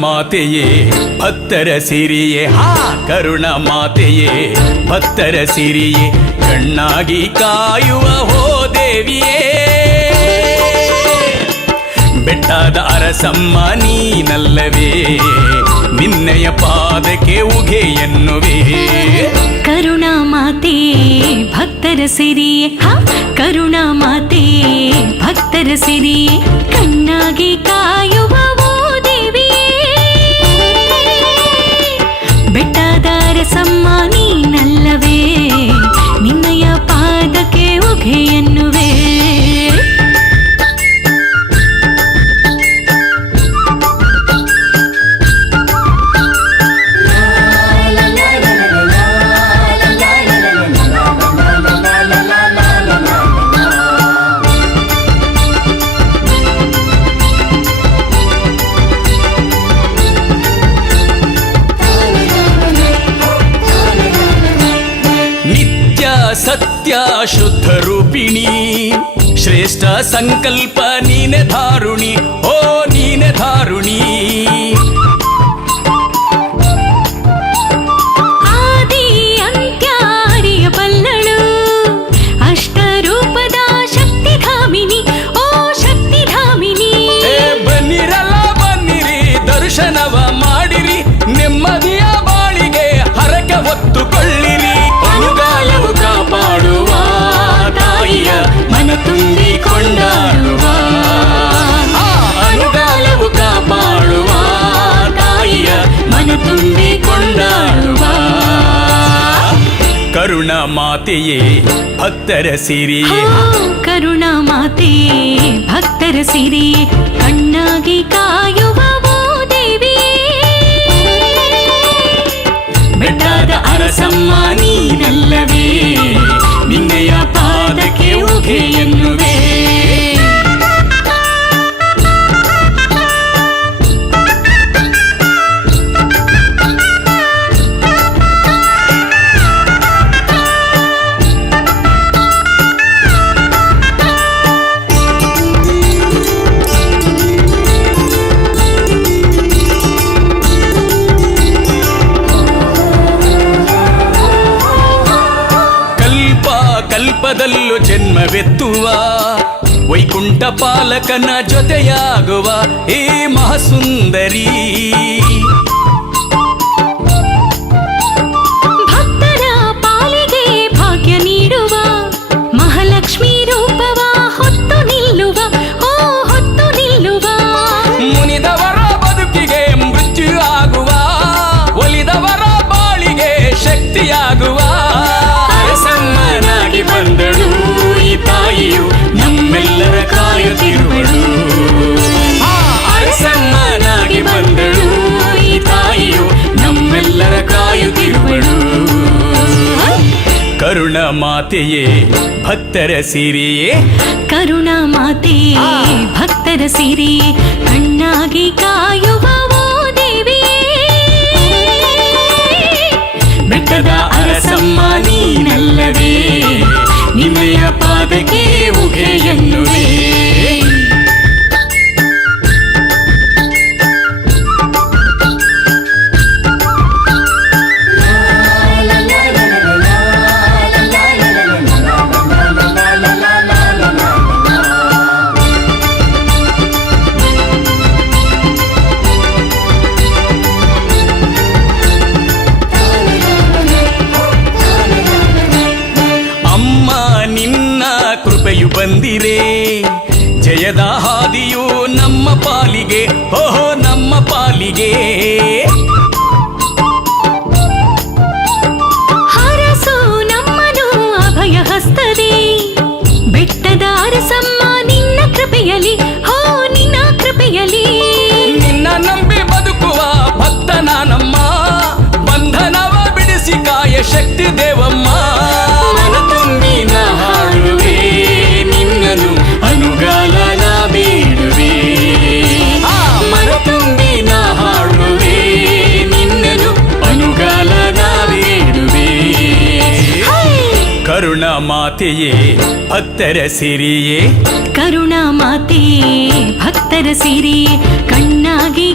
ಮಾತೆಯೇ ಭಕ್ತರ ಸಿರಿಯೇ, ಹಾ ಕರುಣ ಮಾತೆಯೇ ಭಕ್ತರ ಸಿರಿಯೇ, ಕಣ್ಣಾಗಿ ಕಾಯುವ ಹೋ ದೇವಿಯೇ. ಬೆಟ್ಟದ ಅರಸಮ್ಮ, ನೀನಲ್ಲವೇ, ನಿನ್ನಯ ಪಾದಕ್ಕೆ ಉಗೆ ಎನ್ನುವೆ. ಕರುಣಾ ಮಾತೆ ಭಕ್ತರ ಸಿರಿಯೇ, ಹಾ ಕರುಣಾ ಮಾತೆ ಭಕ್ತರ ಸಿರಿಯೇ, ಕಣ್ಣಾಗಿ ಕಾಯುವ ಬೆಟ್ಟದ ಸತ್ಯ ಶುದ್ಧ ರೂಪಿಣಿ ಶ್ರೇಷ್ಠ ಸಂಕಲ್ಪ ನೀನೆ ಧಾರುಣಿ ಓ ನೀನೆ ಧಾರುಣಿ. ಶಕ್ತಿಧಾಮಿನಿ ಓ ಶಕ್ತಿಧಾಮಿನಿ. ಬನ್ನಿರಲ್ಲ ಬನ್ನಿರಿ ದರ್ಶನವ ಕರುಣ ಮಾತೆಯೇ ಭಕ್ತರ ಸಿರಿಯೇ ಓ ಕರುಣಾ ಮಾತೆ ಭಕ್ತರ ಸಿರಿಯೇ ಕಣ್ಣಾಗಿ ಕಾಯುವ ಓ ದೇವಿಯೇ ಕಲ್ಪದಲ್ಲೂ ಜನ್ಮವೆತ್ತುವ ವೈಕುಂಠ ಪಾಲಕನ ಜೊತೆಯಾಗುವ ಏ ಮಹಾಸುಂದರಿ ಕರುಣ ಮಾತೆಯೇ ಭಕ್ತರ ಸಿರಿಯೇ. ಕರುಣಾ ಮಾತೆಯೇ ಭಕ್ತರ ಸಿರಿಯೇ ಕಣ್ಣಾಗಿ ಕಾಯುವ ಪಾಲಿಗೆ ಹರಸು ನಮ್ಮನು ಅಭಯ ಹಸ್ತದೆ. ಬೆಟ್ಟದ ಅರಸಮ್ಮ ನಿನ್ನ ಕೃಪೆಯಲಿ ಹೋ ನಿನ್ನ ಕೃಪೆಯಲಿ ನಿನ್ನ ನಂಬಿ ಬದುಕುವ ಭಕ್ತನ ನಮ್ಮ ಬಂಧನವ ಬಿಡಿಸಿ ಕಾಯ ಶಕ್ತಿ ದೇವಮ್ಮ. ಮಾತೆಯೇ ಭಕ್ತರ ಸಿರಿಯೇ. ಕರುಣಾ ಮಾತೆಯೇ ಭಕ್ತರ ಸಿರಿಯೇ. ಕಣ್ಣಾಗಿ